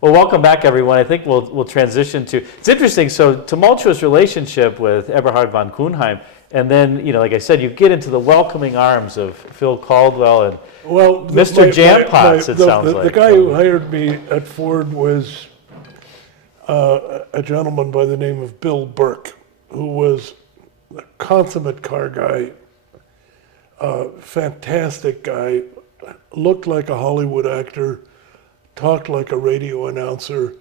Well, welcome back, everyone. I think we'll transition to. It's interesting. So tumultuous relationship with Eberhard von Kuhnheim, and then like I said, you get into the welcoming arms of Phil Caldwell and Mr. Jampots. It sounds like the guy who hired me at Ford was a gentleman by the name of Bill Burke, who was a consummate car guy, fantastic guy, looked like a Hollywood actor, talked like a radio announcer,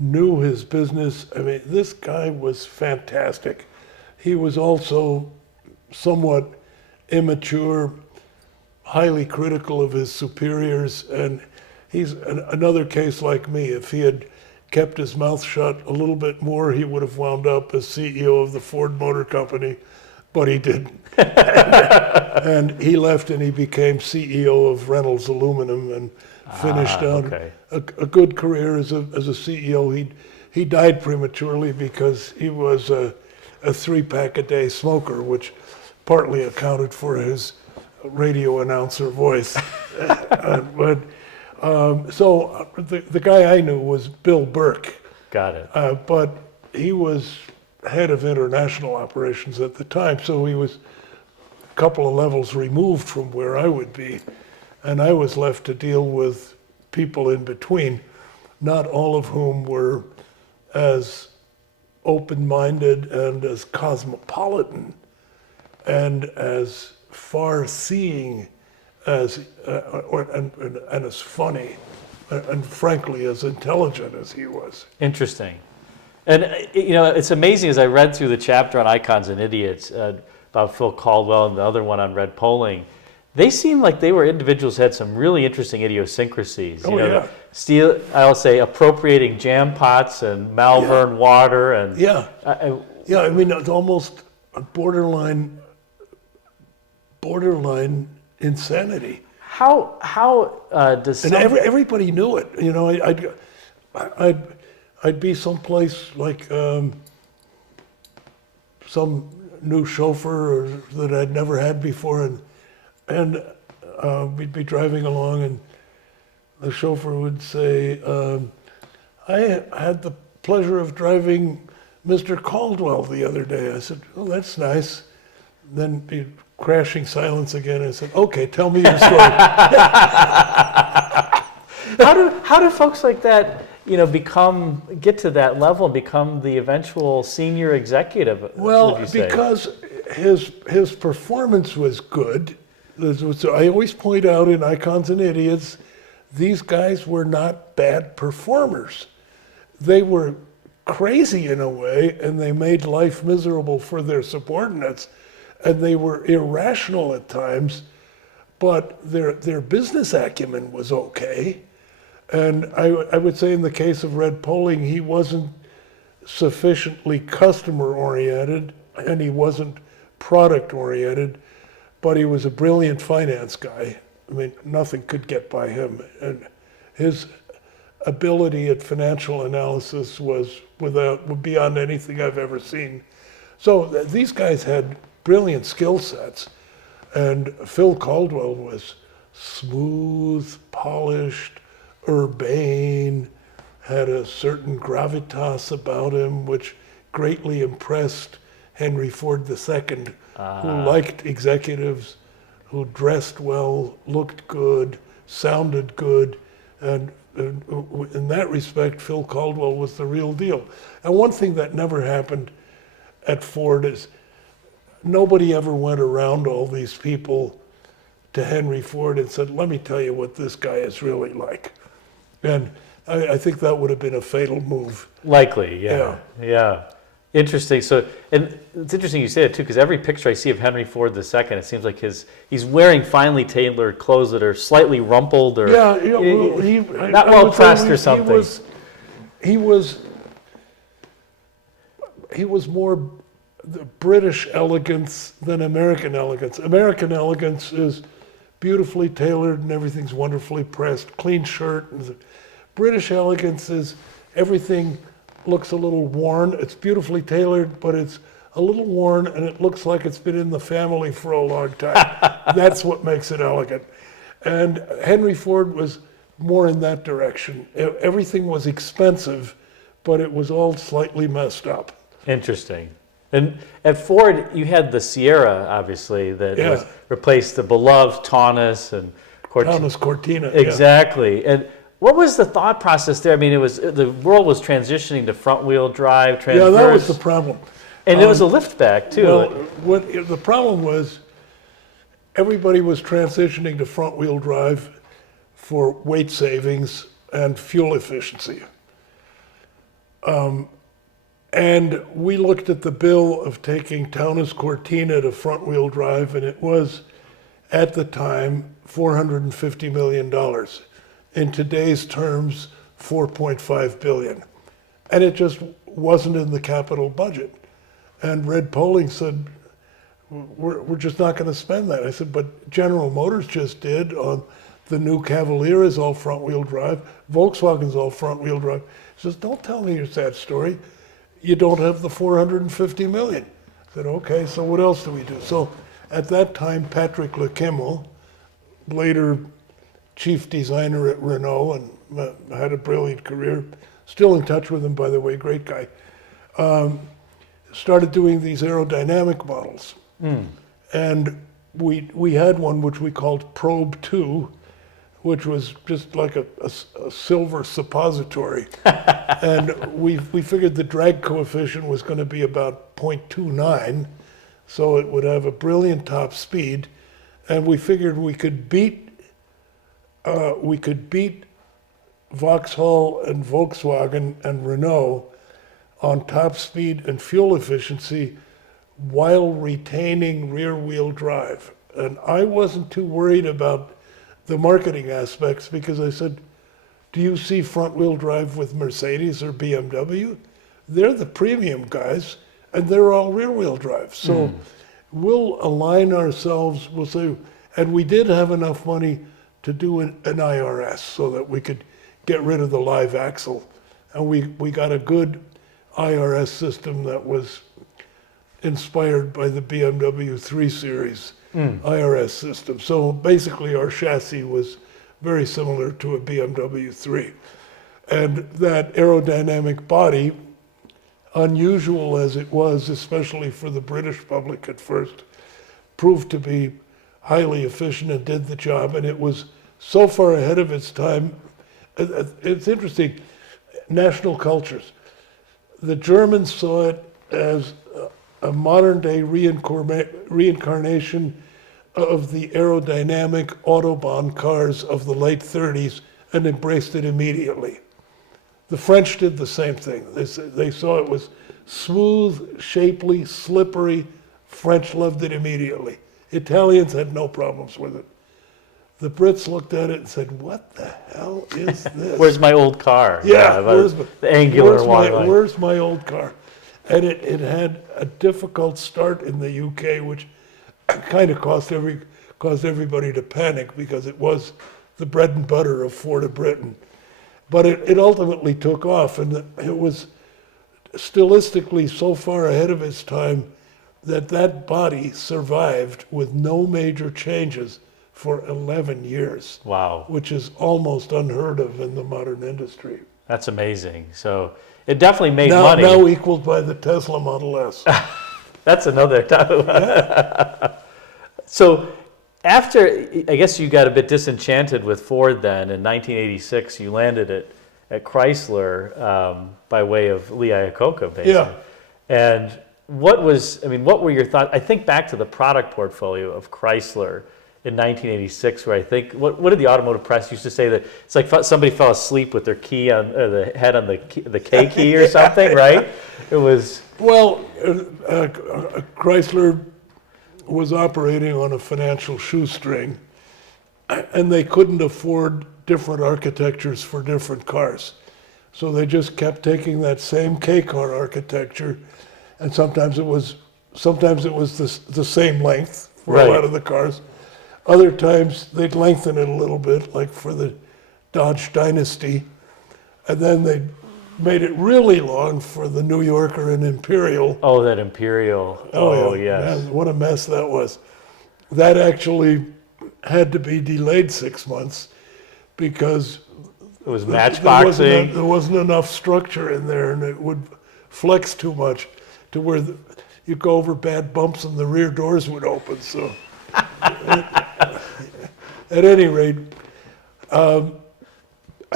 knew his business. I mean, this guy was fantastic. He was also somewhat immature, highly critical of his superiors, and he's another case like me. If he had kept his mouth shut a little bit more, he would have wound up as CEO of the Ford Motor Company, but he didn't. And he left and he became CEO of Reynolds Aluminum and finished on a good career as a CEO. He died prematurely because he was a 3-pack-a-day smoker, which partly accounted for his radio announcer voice. So the guy I knew was Bill Burke. Got it. But he was head of international operations at the time, so he was a couple of levels removed from where I would be. And I was left to deal with people in between, not all of whom were as open-minded and as cosmopolitan and as far-seeing as and as funny and frankly as intelligent as he was. Interesting. And it's amazing as I read through the chapter on Icons and Idiots about Phil Caldwell and the other one on Red Polling. They seemed like they were individuals who had some really interesting idiosyncrasies. I'll say appropriating jam pots and Malvern water and I mean, it's almost a borderline insanity. How does and everybody knew it? I'd be someplace like some new chauffeur that I'd never had before, and we'd be driving along, and the chauffeur would say, "I had the pleasure of driving Mr. Caldwell the other day." I said, "Oh, that's nice." Then be crashing silence again. I said, "Okay, tell me your story." How do folks like that, get to that level, become the eventual senior executive? Well, because his performance was good. I always point out in Icons and Idiots, these guys were not bad performers. They were crazy in a way, and they made life miserable for their subordinates, and they were irrational at times, but their business acumen was okay. And I would say in the case of Red Polling, he wasn't sufficiently customer-oriented, and he wasn't product-oriented, but he was a brilliant finance guy. I mean, nothing could get by him. And his ability at financial analysis was beyond anything I've ever seen. So these guys had brilliant skill sets. And Phil Caldwell was smooth, polished, urbane, had a certain gravitas about him, which greatly impressed Henry Ford II, who liked executives who dressed well, looked good, sounded good, and in that respect, Phil Caldwell was the real deal. And one thing that never happened at Ford is nobody ever went around all these people to Henry Ford and said, "Let me tell you what this guy is really like." And I think that would have been a fatal move. Likely, yeah. Interesting. So, and it's interesting you say it too, because every picture I see of Henry Ford II, it seems like he's wearing finely tailored clothes that are slightly rumpled or not well pressed or something. He was more the British elegance than American elegance. American elegance is beautifully tailored and everything's wonderfully pressed, clean shirt. British elegance is everything looks a little worn. It's beautifully tailored, but it's a little worn and it looks like it's been in the family for a long time. That's what makes it elegant. And Henry Ford was more in that direction. Everything was expensive, but it was all slightly messed up. Interesting. And at Ford, you had the Sierra, obviously, that was replaced the beloved Taunus and Taunus Cortina. Exactly. And what was the thought process there? I mean, it was the world was transitioning to front-wheel drive, transverse. Yeah, that was the problem. And it was a liftback, too. Well, the problem was everybody was transitioning to front-wheel drive for weight savings and fuel efficiency. And we looked at the bill of taking Taunus Cortina to front-wheel drive, and it was, at the time, $450 million. In today's terms, $4.5 billion. And it just wasn't in the capital budget. And Red Polling said, we're just not going to spend that. I said, but General Motors just did on the new Cavalier is all front-wheel drive. Volkswagen's all front-wheel drive. He says, don't tell me your sad story. You don't have the 450 million. I said, okay, so what else do we do? So at that time, Patrick Lekimmel, later chief designer at Renault and had a brilliant career, still in touch with him, by the way, great guy, started doing these aerodynamic models. And we had one which we called Probe 2, which was just like a silver suppository. And we figured the drag coefficient was going to be about 0.29, so it would have a brilliant top speed. And we figured we could beat Vauxhall and Volkswagen and Renault on top speed and fuel efficiency while retaining rear-wheel drive. And I wasn't too worried about the marketing aspects because I said, do you see front-wheel drive with Mercedes or BMW? They're the premium guys, and they're all rear-wheel drive. So we'll align ourselves, we'll say, and we did have enough money to do an IRS so that we could get rid of the live axle. And we got a good IRS system that was inspired by the BMW 3 Series IRS system. So basically our chassis was very similar to a BMW 3. And that aerodynamic body, unusual as it was, especially for the British public at first, proved to be highly efficient and did the job. And it was so far ahead of its time. It's interesting, national cultures. The Germans saw it as a modern-day reincarnation of the aerodynamic Autobahn cars of the late 30s and embraced it immediately. The French did the same thing. They saw it was smooth, shapely, slippery. French loved it immediately. Italians had no problems with it. The Brits looked at it and said, what the hell is this? Where's my old car? Yeah, the angular one. Where's my old car? And it had a difficult start in the UK, which kind of caused everybody to panic because it was the bread and butter of Ford of Britain. But it ultimately took off, and it was stylistically so far ahead of its time that body survived with no major changes for 11 years. Wow. Which is almost unheard of in the modern industry. That's amazing. So it definitely made money. Now equaled by the Tesla Model S. That's another time. Yeah. So after, I guess you got a bit disenchanted with Ford then. In 1986, you landed at Chrysler by way of Lee Iacocca, basically. Yeah. And what were your thoughts? I think back to the product portfolio of Chrysler in 1986, where I think, what did the automotive press used to say, that it's like somebody fell asleep with their key on, or the head on the K key or something, right? It was... Well, Chrysler was operating on a financial shoestring, and they couldn't afford different architectures for different cars. So they just kept taking that same K car architecture, and sometimes it was the same length for a lot of the cars. Other times they'd lengthen it a little bit, like for the Dodge Dynasty, and then they made it really long for the New Yorker and Imperial. Oh, that Imperial. Oh yeah. Yes. Man, what a mess that was. That actually had to be delayed 6 months because It was there matchboxing. there wasn't enough structure in there, and it would flex too much to where you go over bad bumps and the rear doors would open. So, at any rate, I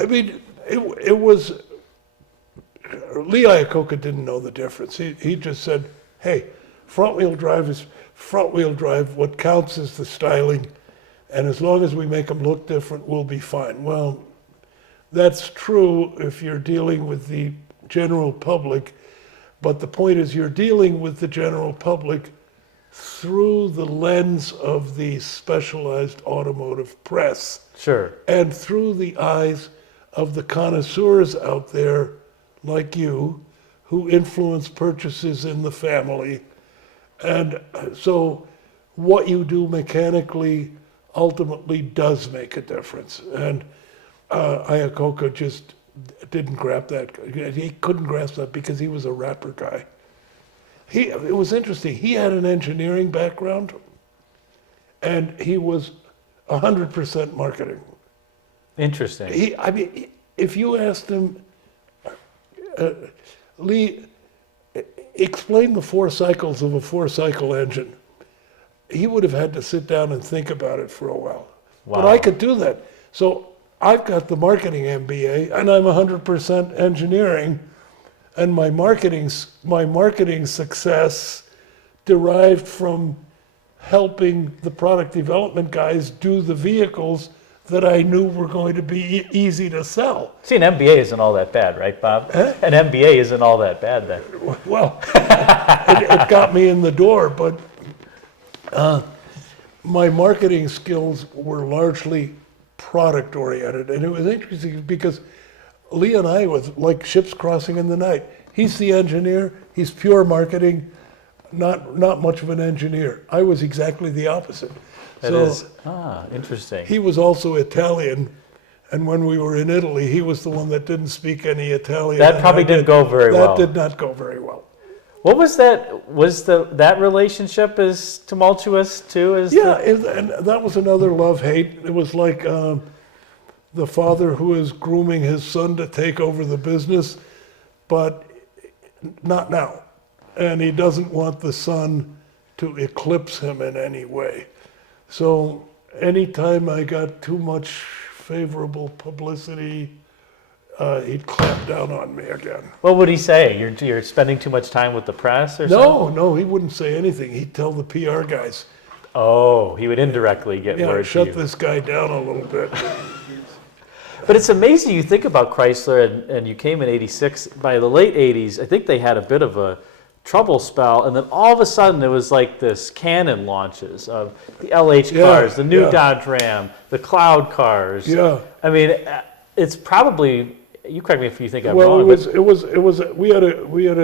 mean, it was, Lee Iacocca didn't know the difference. He just said, hey, front wheel drive is front wheel drive. What counts is the styling. And as long as we make them look different, we'll be fine. Well, that's true if you're dealing with the general public. But the point is, you're dealing with the general public through the lens of the specialized automotive press. Sure. And through the eyes of the connoisseurs out there like you who influence purchases in the family. And so what you do mechanically ultimately does make a difference. And Iacocca just didn't grasp that. He couldn't grasp that because he was a rapper guy. It was interesting. He had an engineering background, and he was 100% marketing. Interesting. I mean, if you asked him, Lee, explain the 4 cycles of a 4-cycle engine, he would have had to sit down and think about it for a while. Wow. But I could do that. So I've got the marketing MBA, and I'm 100% engineering, and my marketing success derived from helping the product development guys do the vehicles that I knew were going to be easy to sell. See, an MBA isn't all that bad, right, Bob? An MBA isn't all that bad then. Well, it got me in the door, but my marketing skills were largely product oriented. And it was interesting because Lee and I was like ships crossing in the night. He's the engineer, he's pure marketing, not much of an engineer. I was exactly the opposite. Interesting. He was also Italian, and when we were in Italy, he was the one that didn't speak any Italian. That probably didn't go very well. That did not go very well. What was that? Was that relationship as tumultuous too? And that was another love-hate. It was like the father who is grooming his son to take over the business, but not now. And he doesn't want the son to eclipse him in any way. So anytime I got too much favorable publicity, he'd clamp down on me again. What would he say? You're spending too much time with the press or something? No, he wouldn't say anything. He'd tell the PR guys, Oh, he would indirectly get word to shut you. this guy down a little bit. But it's amazing you think about Chrysler, and you came in '86. By the late '80s, I think they had a bit of a trouble spell, and then all of a sudden it was like this cannon launches of the LH cars, the new Dodge Ram, the Cloud cars. Yeah. I mean, it's probably, you correct me if you think I'm Well, wrong. we had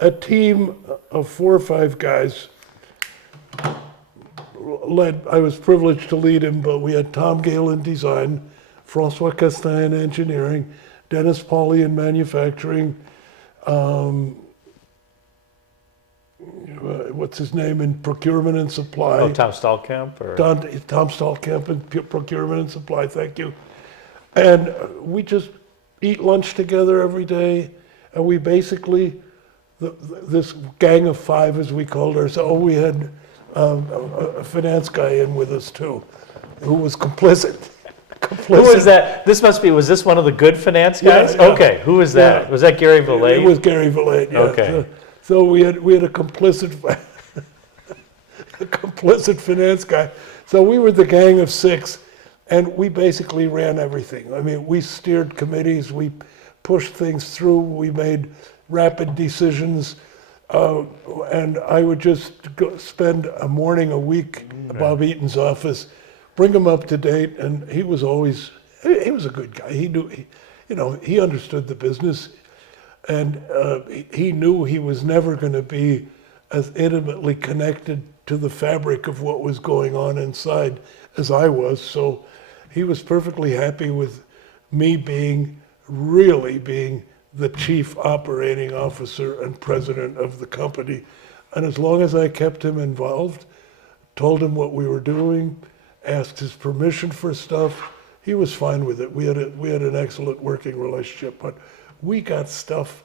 a team of 4 or 5 guys. I was privileged to lead him, but we had Tom Gale in design, Francois Castin in engineering, Dennis Pauly in manufacturing, what's his name in procurement and supply. Oh, Tom Stallkamp? Or? Tom Stallkamp in procurement and supply, thank you. And we just eat lunch together every day, and we basically, this gang of 5, as we called ourselves, we had a finance guy in with us too, who was complicit. Who was that? Was this one of the good finance guys? Yeah. Okay, who was that? Yeah. Was that Gary Valet? It was Gary Valet, yeah. Okay. So we had a complicit, a complicit finance guy. So we were the gang of 6, and we basically ran everything. I mean, we steered committees, we pushed things through, we made rapid decisions, and I would just spend a morning a week at Bob Eaton's office, bring him up to date, and he was a good guy. He knew, he understood the business. And he knew he was never going to be as intimately connected to the fabric of what was going on inside as I was. So he was perfectly happy with me really being the chief operating officer and president of the company. And as long as I kept him involved, told him what we were doing, asked his permission for stuff, He was fine with it. We had an excellent working relationship, but we got stuff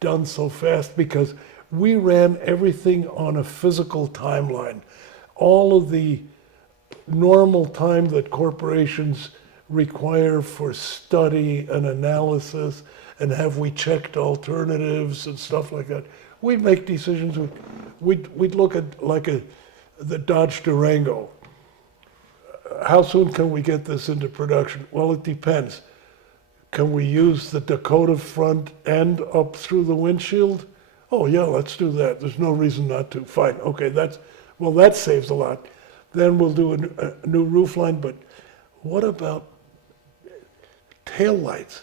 done so fast because we ran everything on a physical timeline. All of the normal time that corporations require for study and analysis, and have we checked alternatives and stuff like that. We'd make decisions. We'd look at the Dodge Durango. How soon can we get this into production? Well, it depends. Can we use the Dakota front end up through the windshield? Oh yeah, let's do that. There's no reason not to. Fine, okay, that saves a lot. Then we'll do a new roof line, but what about taillights?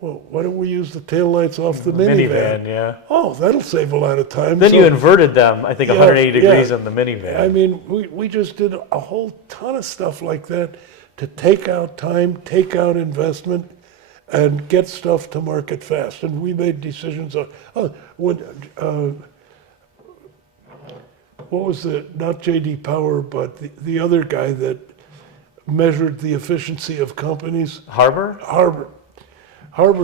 Well, why don't we use the taillights off the minivan? Yeah. Oh, that'll save a lot of time. Then you inverted them, I think, 180 degrees yeah. on the minivan. I mean, we just did a whole ton of stuff like that to take out time, take out investment, and get stuff to market fast. And we made decisions on, what was not J.D. Power, but the other guy that measured the efficiency of companies? Harbor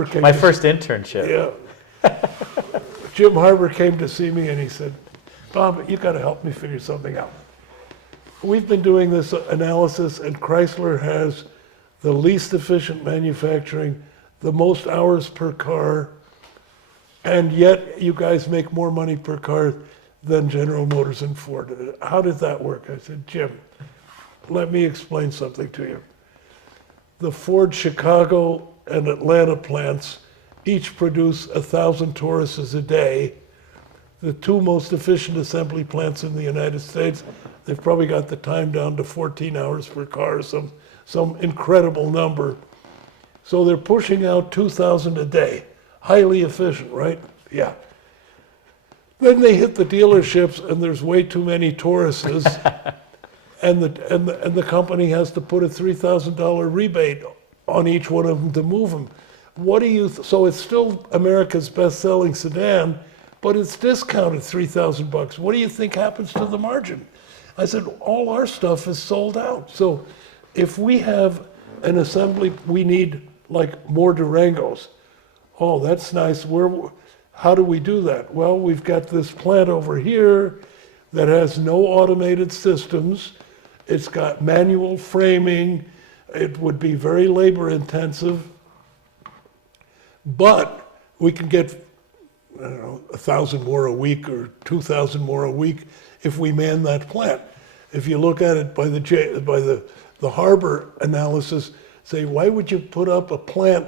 came My first internship. Yeah. Jim Harbour came to see me and he said, Bob, you got to help me figure something out. We've been doing this analysis and Chrysler has the least efficient manufacturing, the most hours per car, and yet you guys make more money per car than General Motors and Ford. How did that work? I said, Jim, let me explain something to you. The Ford Chicago and Atlanta plants each produce 1,000 Tauruses a day. The two most efficient assembly plants in the United States, they've probably got the time down to 14 hours per car, some incredible number. So they're pushing out 2,000 a day. Highly efficient, right? Yeah. Then they hit the dealerships and there's way too many Tauruses and the company has to put a $3,000 rebate on each one of them to move them. What do you, so it's still America's best-selling sedan, but it's discounted $3,000. What do you think happens to the margin? I said, all our stuff is sold out. So if we have an assembly, we need like more Durangos. Oh, that's nice. How do we do that? Well, we've got this plant over here that has no automated systems. It's got manual framing. It would be very labor intensive, but we can get, I don't know, 1,000 more a week or 2,000 more a week if we man that plant. If you look at it by the Harbor analysis, say, why would you put up a plant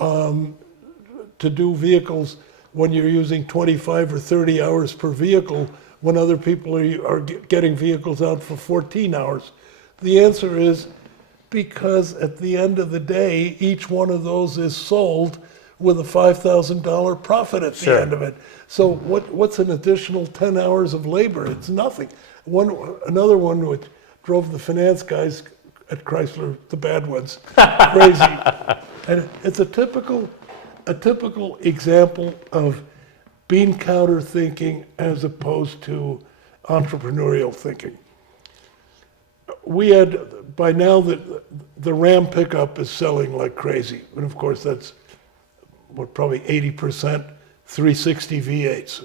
to do vehicles when you're using 25 or 30 hours per vehicle when other people are getting vehicles out for 14 hours? The answer is, because at the end of the day, each one of those is sold with a $5,000 profit at the end of it. So what's an additional 10 hours of labor? It's nothing. Another one which drove the finance guys at Chrysler, the bad ones, crazy. And it's a typical example of bean counter thinking as opposed to entrepreneurial thinking. We had, by now, the Ram pickup is selling like crazy. And of course, that's probably 80% 360 V8s.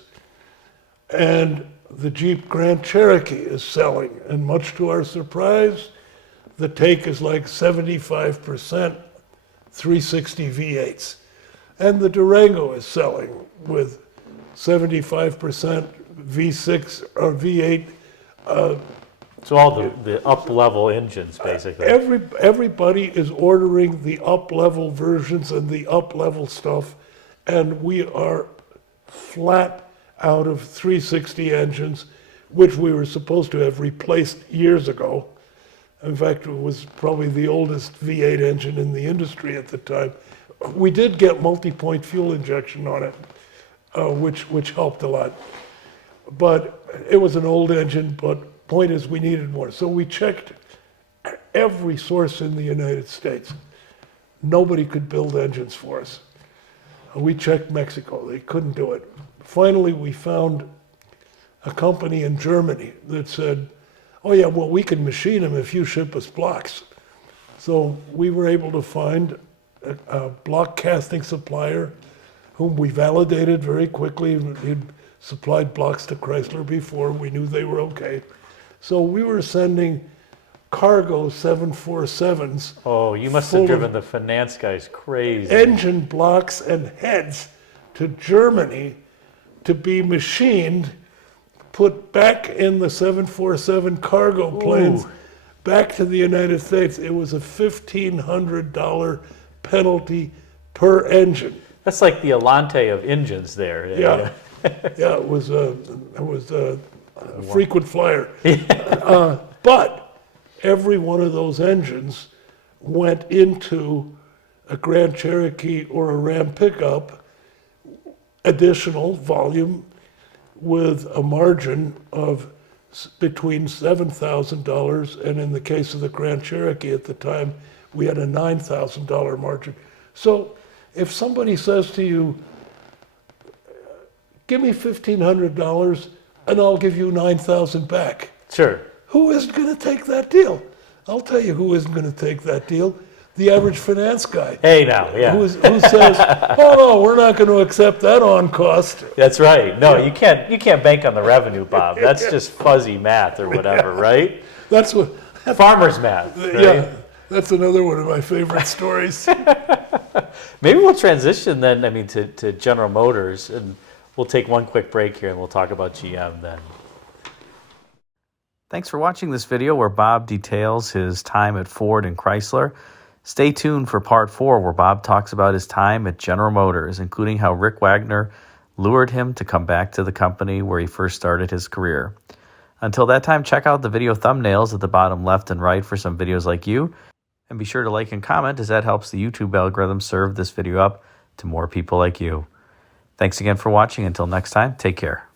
And the Jeep Grand Cherokee is selling. And much to our surprise, the take is like 75% 360 V8s. And the Durango is selling with 75% V6 or V8. So all the up-level engines, basically. Everybody is ordering the up-level versions and the up-level stuff, and we are flat out of 360 engines, which we were supposed to have replaced years ago. In fact, it was probably the oldest V8 engine in the industry at the time. We did get multi-point fuel injection on it, which helped a lot. But it was an old engine, but point is we needed more. So we checked every source in the United States. Nobody could build engines for us. We checked Mexico, they couldn't do it. Finally, we found a company in Germany that said, oh yeah, well, we can machine them if you ship us blocks. So we were able to find a block casting supplier whom we validated very quickly. He'd supplied blocks to Chrysler before. We knew they were okay. So we were sending cargo 747s. Oh, you must full have of driven the finance guys crazy. engine blocks and heads to Germany to be machined, put back in the 747 cargo planes, Ooh. back to the United States. It was a $1,500 penalty per engine. That's like the Alante of engines there. Yeah, yeah, it was a frequent flyer. But every one of those engines went into a Grand Cherokee or a Ram pickup, additional volume, with a margin of between $7,000 and, in the case of the Grand Cherokee at the time, we had a $9,000 margin. So if somebody says to you, give me $1,500 and I'll give you $9,000 back, Sure. who isn't going to take that deal? I'll tell you who isn't going to take that deal. The average finance guy. Hey now, yeah. Who says, oh no, we're not going to accept that on cost. That's right. No, you can't bank on the revenue, Bob. That's just fuzzy math or whatever, right? That's what, Farmer's math. Right? yeah, that's another one of my favorite stories. Maybe we'll transition then, to General Motors, and we'll take one quick break here and we'll talk about GM then. Thanks for watching this video where Bob details his time at Ford and Chrysler. Stay tuned for part 4 where Bob talks about his time at General Motors, including how Rick Wagner lured him to come back to the company where he first started his career. Until that time, check out the video thumbnails at the bottom left and right for some videos like you. And be sure to like and comment, as that helps the YouTube algorithm serve this video up to more people like you. Thanks again for watching. Until next time, take care.